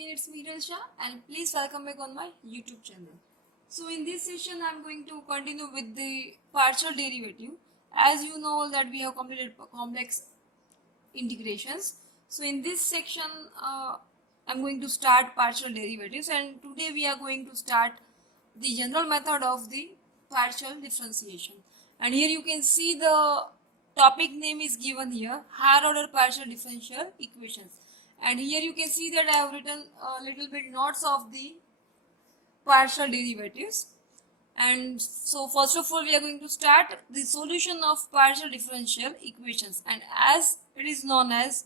again, it's me Shah, and please welcome back on my YouTube channel. So in this session I'm going to continue with the partial derivative. As you know that we have completed complex integrations. So in this section I'm going to start partial derivatives, and today we are going to start the general method of the partial differentiation. And here you can see the topic name is given here, higher order partial differential equations. And here you can see that I have written a little bit notes of the partial derivatives. And so first of all we are going to start the solution of partial differential equations, and as it is known as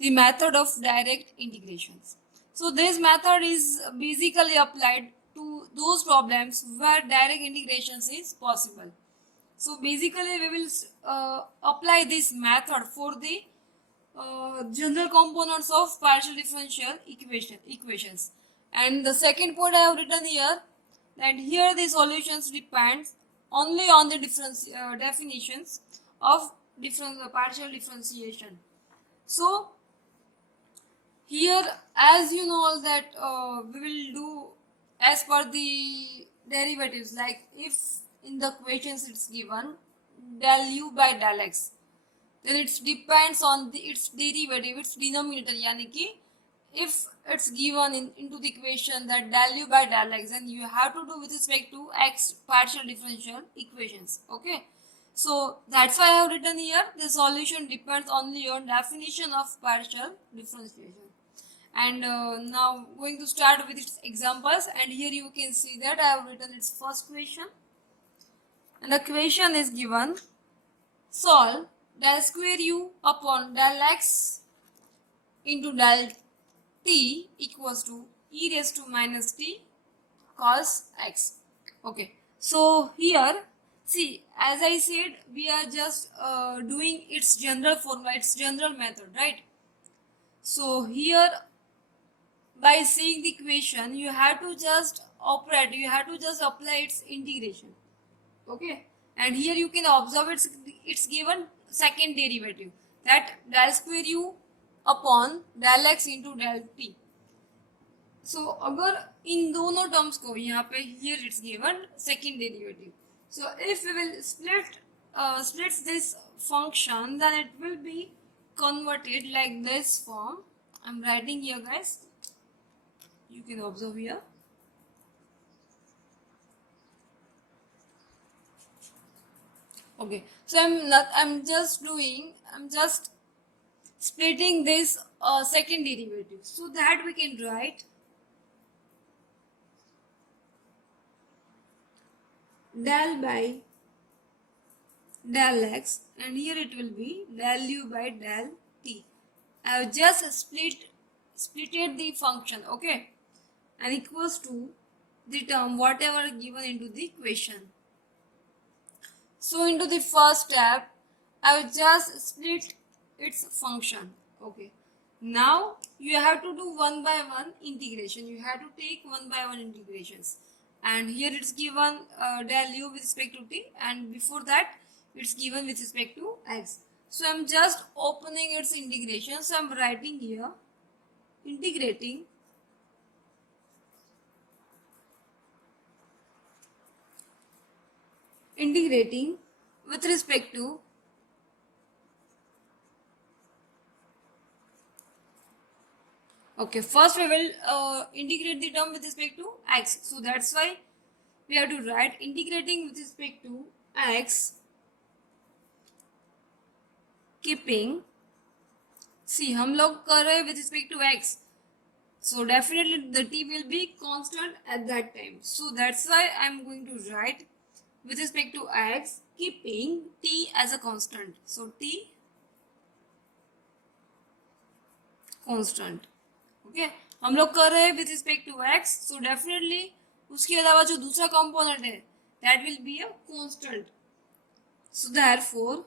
the method of direct integrations. So this method is basically applied to those problems where direct integrations is possible. So basically we will apply this method for the general components of partial differential equations. And the second point I have written here, that here the solutions depends only on the definitions of partial differentiation. So here, as you know that we will do as per the derivatives, like if in the equations it's given del u by del x, then it depends on its derivative, its denominator. Yani ki if it's given into the equation that del u by del x, then you have to do with respect to x partial differential equations. Okay, so that's why I have written here the solution depends only on definition of partial differentiation. And now going to start with its examples, and here you can see that I have written its first question, and the question is given: solve del square u upon del x into del t equals to e raised to minus t cos x. Okay, so here see, as I said, we are just doing its general formula, its general method, right? So here by seeing the equation you have to just operate, you have to just apply its integration. Okay, and here you can observe it's given second derivative, that del square u upon del x into del t. So अगर इन दोनों terms को यहाँ पे here it's given second derivative. So if we will split this function, then it will be converted like this form. I'm writing here, guys. You can observe here. Okay, so I'm just splitting this second derivative so that we can write del by del x, and here it will be del u by del t. I have just splitted the function, okay, and equals to the term whatever given into the equation. So into the first step, I will just split its function. Okay. Now you have to do one by one integration. You have to take one by one integrations. And here it's given del u with respect to t, and before that it's given with respect to x. So I'm just opening its integration. So I'm writing here integrating with respect to first we will integrate the term with respect to x. So that's why we have to write integrating with respect to x, keeping, see हम लोग कर रहे हैं with respect to x, so definitely the t will be constant at that time. So that's why I'm going to write with respect to x, keeping t as a constant. So t constant. Okay, हम लोग कर रहे हैं with respect to x, so definitely उसके अलावा जो दूसरा component है that will be a constant. So therefore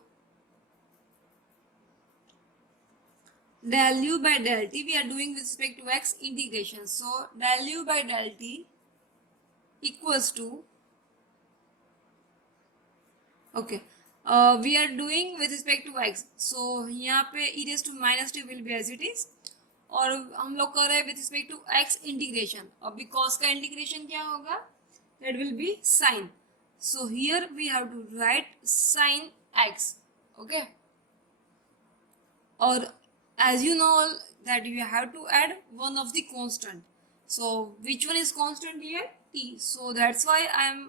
del u by del t we are doing with respect to x integration. So del u by del t equals to, okay, we are doing with respect to x. So यहाँ पे e raised to minus t will be as it is. और हम लोग कर रहे हैं with respect to x integration. अभी cos का इंटीग्रेशन क्या होगा? That will be sin. So here we have to write sin x. Okay. Or as you know that you have to add one of the constant. So which one is constant here? T. So that's why I am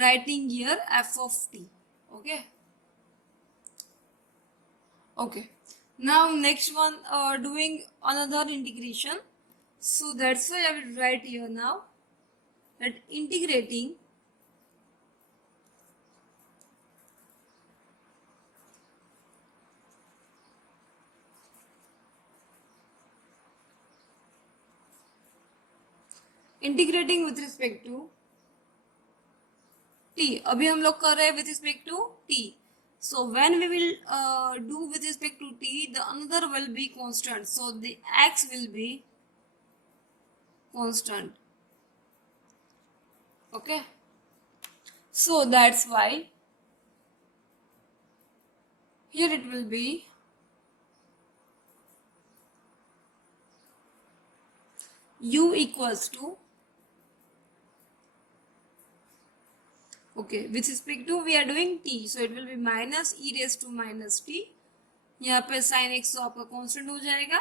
writing here f of t. Okay. Okay. Now next one doing another integration. So that's why I will write here now that integrating with respect to t. अभी हम लोग कर रहे हैं with respect to t. So when we will do with respect to t, the another will be constant. So the x will be constant. Okay. So that's why here it will be u equals to, okay, with respect to we are doing t, so it will be minus e raised to minus t. यहाँ पे sin x तो आपका constant हो जाएगा.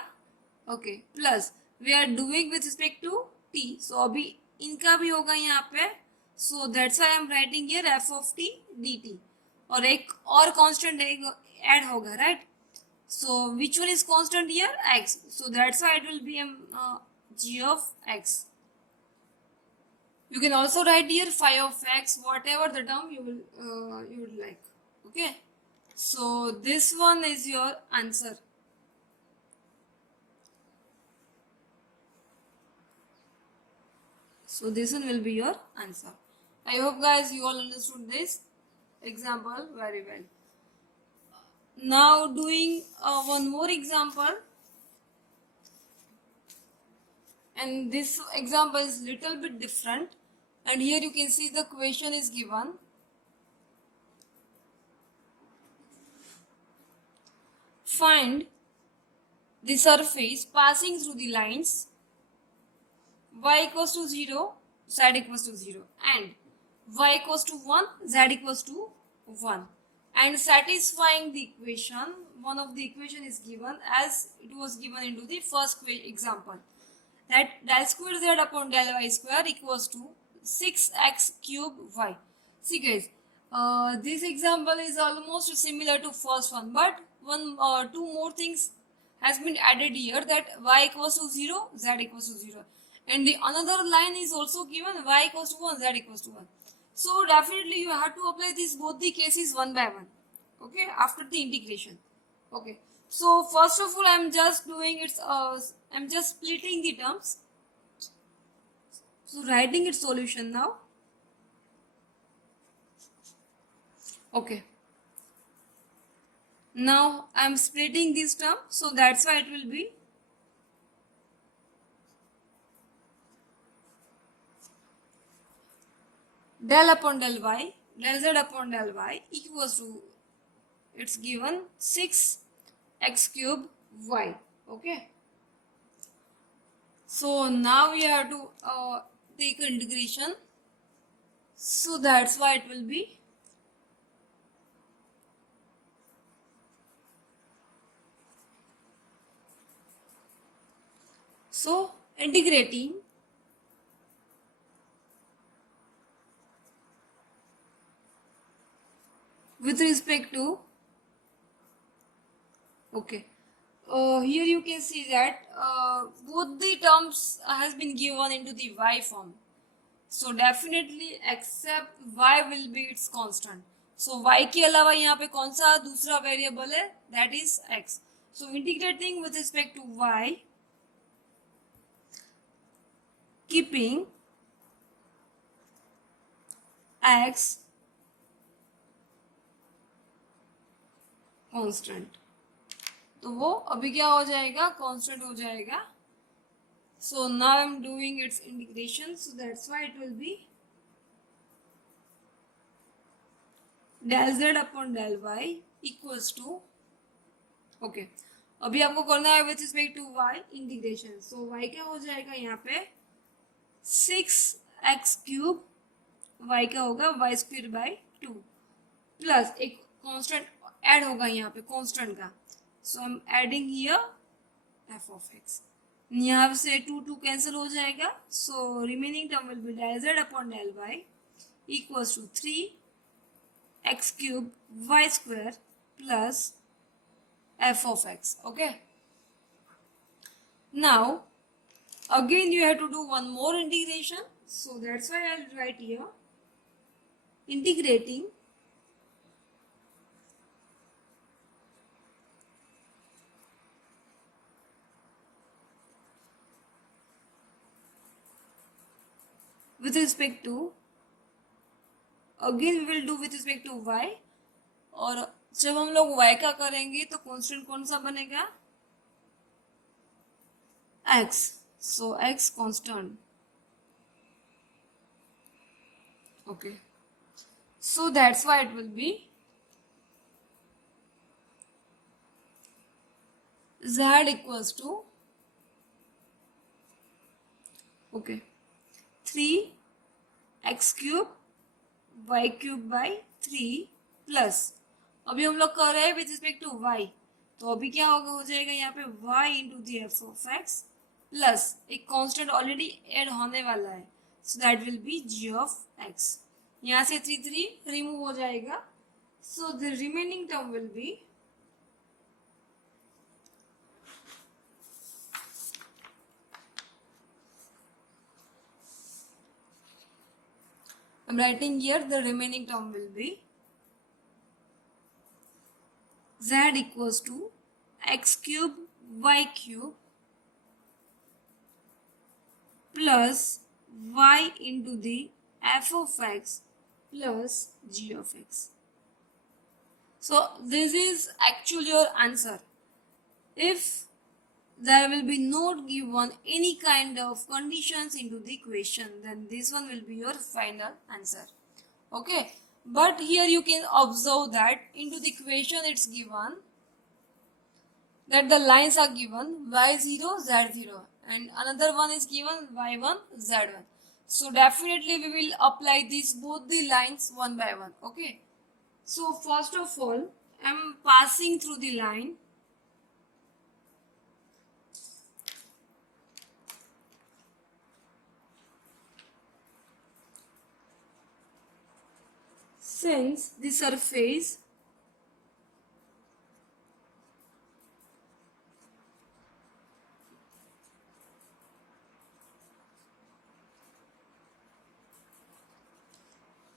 Okay, plus we are doing with respect to t, so अभी इनका भी होगा यहाँ पे. So that's why I am writing here f of t dt. और एक और constant add होगा, right? So which one is constant here? X. So that's why it will be g of x. You can also write here phi of x, whatever the term you would like. Okay. So this one is your answer. So this one will be your answer. I hope guys you all understood this example very well. Now doing one more example, and this example is little bit different, and here you can see the question is given. Find the surface passing through the lines y equals to 0, z equals to 0, and y equals to 1, z equals to 1, and satisfying the equation. One of the equation is given as it was given into the first example, that del square z upon del y square equals to 6x cube y. See guys, this example is almost similar to first one, but two more things has been added here, that y equals to 0, z equals to 0, and the another line is also given y equals to 1, z equals to 1. So definitely you have to apply this both the cases one by one, okay, after the integration. Okay, so first of all I'm just doing it, I'm just splitting the terms, so writing its solution now. Okay, now I'm splitting this term, so that's why it will be del upon del y, del z upon del y equals to, it's given 6x cube y. Okay, so now we have to take integration, so that's why it will be so integrating with respect to, okay, here you can see that both the terms has been given into the y form, so definitely except y will be its constant. So y के अलावा यहाँ पे कौन सा दूसरा variable है? That is x. So integrating with respect to y, keeping x constant, तो वो अभी क्या हो जाएगा? Constant हो जाएगा. So now I'm doing its integration, so that's why it will be del z upon del y equals to, okay, अभी आपको करना है with respect to y integration. So y क्या हो जाएगा यहाँ पे 6x क्यूब, y का होगा वाई स्क्वायर बाई 2 प्लस एक कांस्टेंट ऐड होगा यहाँ पे कांस्टेंट का. So I am adding here F of X. यहाँ से 2 कैंसिल हो जाएगा. So remaining term will be del Z upon del Y equals to 3x cube Y square plus f of x. Okay. Now again you have to do one more integration. So that's why I'll write here integrating with respect to, again we will do with respect to y. और जब हम लोग y का करेंगे तो constant कौन सा बनेगा x. So x constant. Okay. So that's why it will be z equals to, okay, 3x cube y cube by 3 plus अभी हम लोग कर रहे हैं विथ रिस्पेक्ट टू y. तो अभी क्या होगा हो जाएगा यहाँ पे y into the F of x plus एक कांस्टेंट ऑलरेडी ऐड होने वाला है. So that will be g of x. यहाँ से 3 रिमूव हो जाएगा. So the remaining term will B I'm writing here the remaining term will be z equals to x cube y cube plus y into the f of x plus g of x. So this is actually your answer. If there will be not given any kind of conditions into the equation, then this one will be your final answer. Okay. But here you can observe that into the equation it's given that the lines are given y0, z0 and another one is given y1, z1. So definitely we will apply these both the lines one by one. Okay. So first of all, I am passing through the line. Since the surface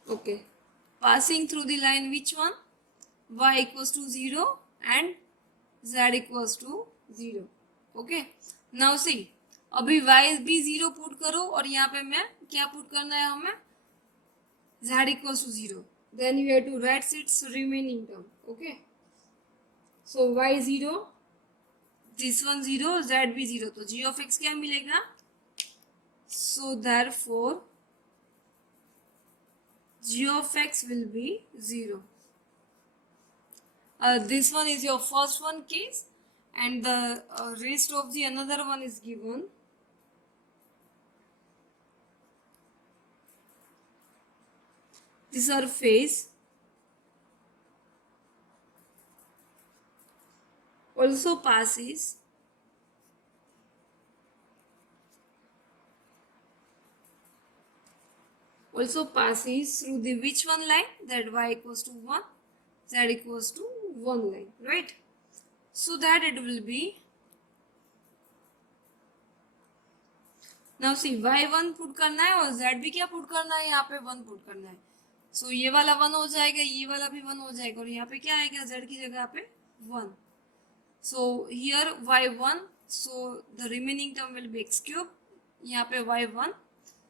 okay, passing through the line which one? Y equals to 0 and Z equals to 0. Okay. Now see, अभी y भी 0 put करो और यहाँ पे मैं क्या put करना है हमें Z equals to 0. Then you have to write its remaining term. Okay. So y 0, this one 0, Z भी 0. तो g of x क्या मिलेगा? So therefore g of x will be 0. This one is your first one case and the rest of the another one is given. The surface also passes through the which one line? That y equals to 1, z equals to 1 line, right? So that it will be, now see y1 put करना है और z भी क्या put करना है, यहाँ पे 1 put करना है. So ये वाला 1 हो जाएगा, ये वाला भी 1 हो जाएगा और यहाँ पे क्या आएगा z की जगह पे 1. So here y1, so the remaining term will be x cube, यहाँ पे y1,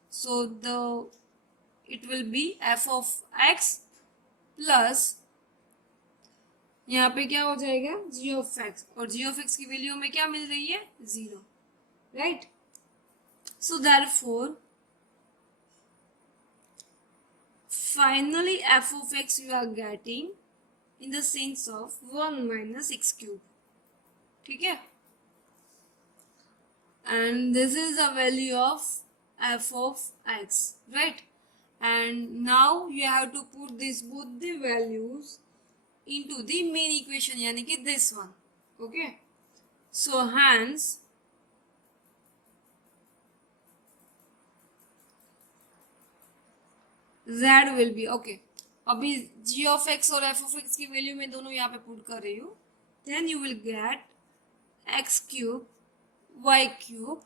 so it will be f of x plus यहाँ पे क्या हो जाएगा g of x और g of x की वैल्यू में क्या मिल रही है 0, right? So therefore finally f of x you are getting in the sense of 1 minus x cube. ठीक है, and this is the value of f of x, right? And now you have to put this both the values into the main equation, yani ki this one. Okay, so hence z will be okay. अभी g of x और f of x की value मैं दोनों यहाँ पे put कर रही हूँ. Then you will get x cube y cube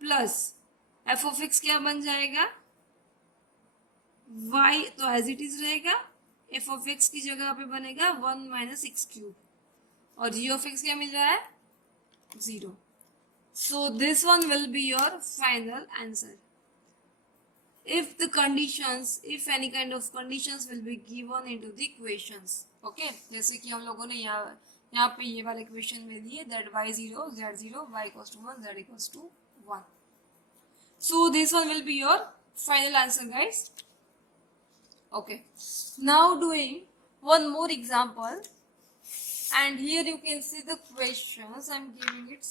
plus f of x क्या बन जाएगा, y तो एज इट इज रहेगा, f of x की जगह पे बनेगा 1 माइनस एक्स क्यूब, और g of x क्या मिल रहा है, 0. So this one will be your final answer. If the conditions, if any kind of conditions will be given into the equations. Okay, जैसे कि हम लोगों ने यहाँ पे ये वाले इक्वेशन में दिए that y0 z0 y equals to 1 z equals to 1. So this one will be your final answer, guys. Okay, now doing one more example, and here you can see the questions I'm giving it.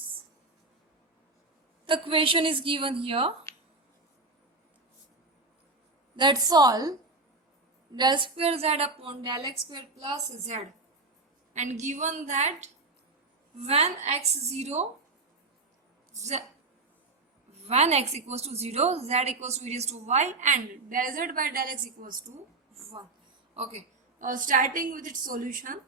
The question is given here that solve del square z upon del x square plus z, and given that when x0 z, when x equals to 0 z equals to e raised to y and del z by del x equals to 1. Okay, starting with its solution.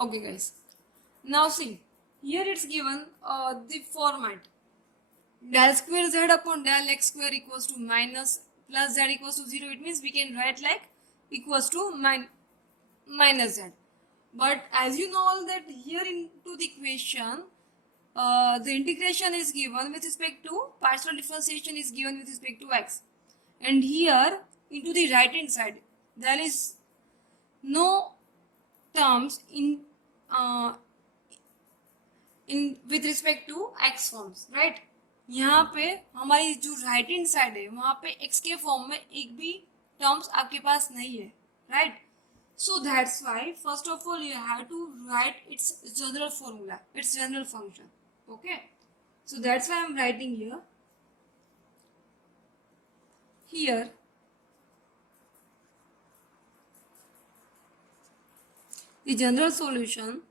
Okay guys, now see, here it's given the format del square z upon del x square equals to minus plus z equals to 0. It means we can write like equals to minus z. But as you know all that here into the equation, the integration is given with respect to, partial differentiation is given with respect to x. And here into the right hand side, there is no terms in with respect to x forms, right? यहाँ पे हमारी जो right hand side है वहाँ पे x के form में एक भी टर्म्स आपके पास नहीं है, right? So that's why first of all you have to write its general formula, its general function. Okay, so that's why I'm writing here. Here the general solution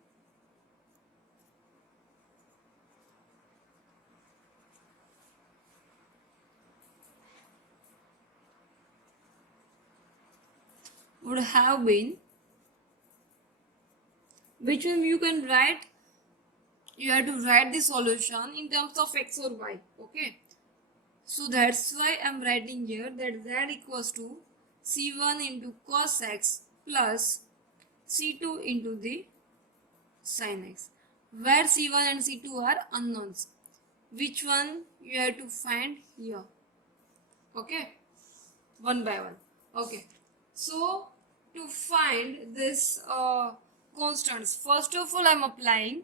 would have been, which one you can write, you have to write the solution in terms of x or y. Okay, so that's why I'm writing here that z equals to c1 into cos x plus c2 into the sin x, where c1 and c2 are unknowns. Which one you have to find here? Okay, one by one. Okay, so to find this constants, first of all I'm applying,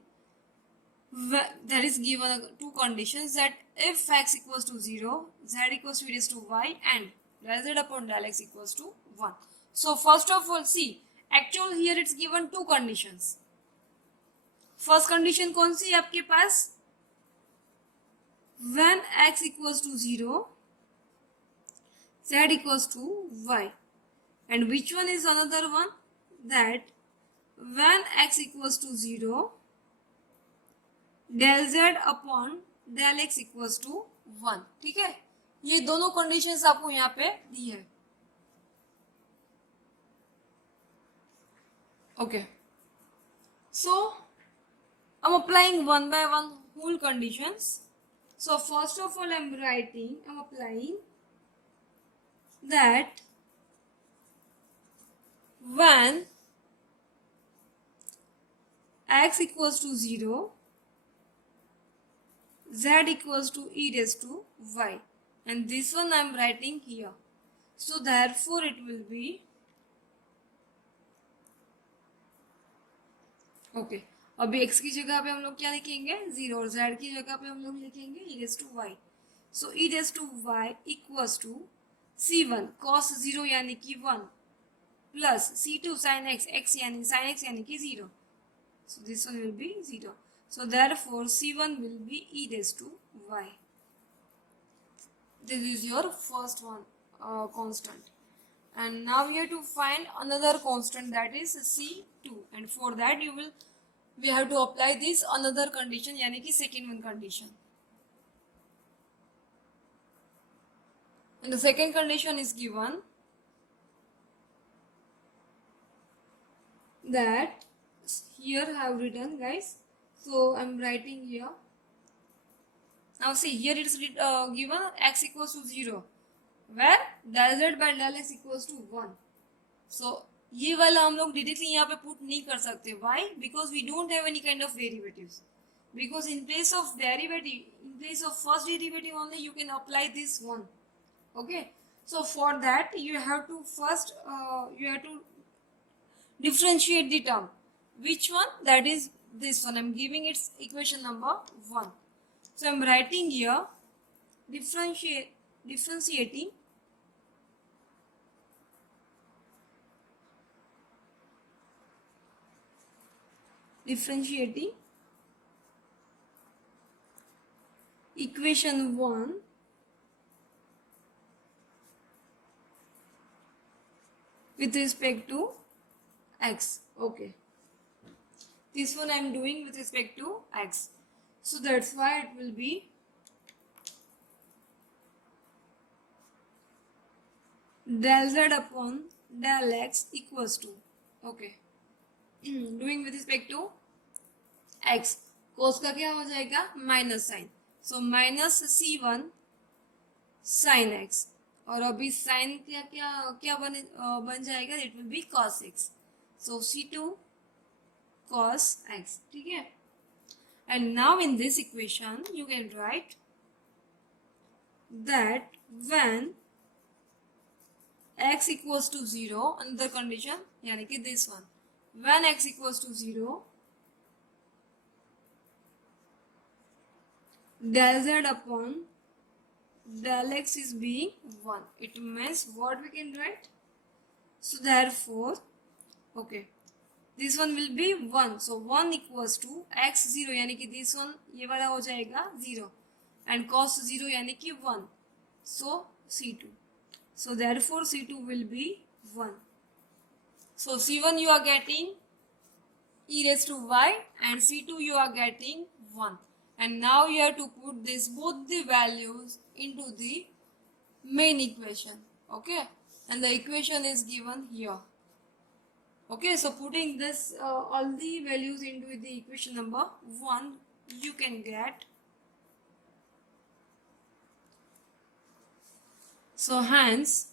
there is given two conditions that if x equals to 0, z equals to e raised to y and del z upon del x equals to 1. So first of all see, actual here it's given two conditions. First condition कौन सी है आपके पास, when x equals to 0 z equals to y, and which one is another one, that when x equals to 0 del z upon del x equals to 1. ठीक है, ये दोनों conditions आपको यहाँ पे दी है. Okay, so I'm applying one by one whole conditions. So first of all I'm applying that when x equals to 0 z equals to e raised to y, and this one I am writing here. So therefore it will be okay. अभी x की जगह पे हम लोग क्या लिखेंगे, 0, और z की जगह पे हम लोग लिखेंगे e raised to y. So e raised to y equals to c1 cos 0 यानी कि 1 plus c2 sin x, x यानी sin x यानी कि 0. So this one will be 0. So therefore c1 will be e raised to y. This is your first one constant. And now we have to find another constant, that is c2, and for that we have to apply this another condition यानी कि second one condition. And the second condition is given that here I have written, guys. So I'm writing here. Now see, here it is given x equals to 0, where del z by del x equals to 1. So ये वाला हम लोग directly यहाँ पे put नहीं कर सकते. Why? Because we don't have any kind of derivatives. Because in place of derivative, in place of first derivative only, you can apply this one. Okay. So for that you have to first differentiate the term. Which one? That is this one. I'm giving its equation number 1. So I'm writing here differentiating equation 1 with respect to x. Okay, this one I am doing with respect to x, so that's why it will be del z upon del x equals to, okay, doing with respect to x, cos का क्या हो जाएगा, minus sine. So minus c1 sin x, और अभी sign क्या क्या क्या बन जाएगा, it will be cos x. So c2 cos x. ठीक है. And now in this equation you can write that when x equals to 0, another condition यानी कि this one, when x equals to 0, del z upon del x is being 1. It means what we can write? So therefore, okay, this one will be 1. So 1 equals to x 0 यानी कि this one ये वाला हो जाएगा 0, and cos 0 यानी कि 1. So c2. So therefore c2 will be 1. So c1 you are getting e raised to y, and c2 you are getting 1. And now you have to put this both the values into the main equation. Okay, and the equation is given here. Okay, so putting this all the values into the equation number 1, you can get, so hence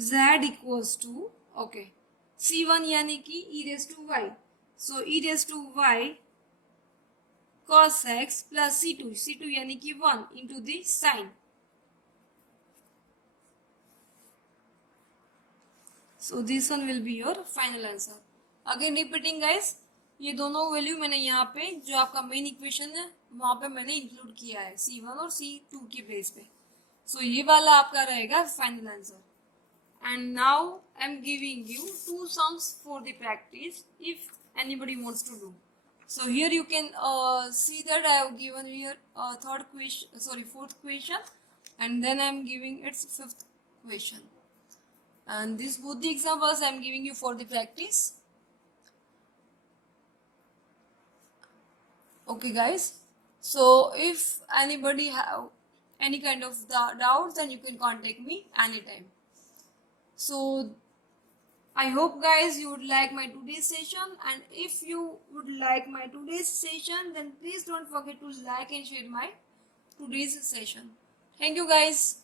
z equals to, okay, c1 यानी कि e raised to y. So e raised to y cos x plus c2 यानी कि 1 into the sin. So this one will be your final answer. Again repeating guys, ये दोनों value मैंने यहाँ पे जो आपका मेन इक्वेशन है वहाँ पे मैंने इंक्लूड किया है c1 और c2 के बेस पे. So ये वाला आपका रहेगा final answer. And now I'm giving you 2 sums for the practice if anybody wants to do. So here you can see that I have given here fourth question, and then I'm giving its fifth question. And this both the examples I'm giving you for the practice. Okay guys, so if anybody have any kind of doubts, then you can contact me anytime. So I hope guys you would like my today's session, and if you would like my today's session, then please don't forget to like and share my today's session. Thank you guys.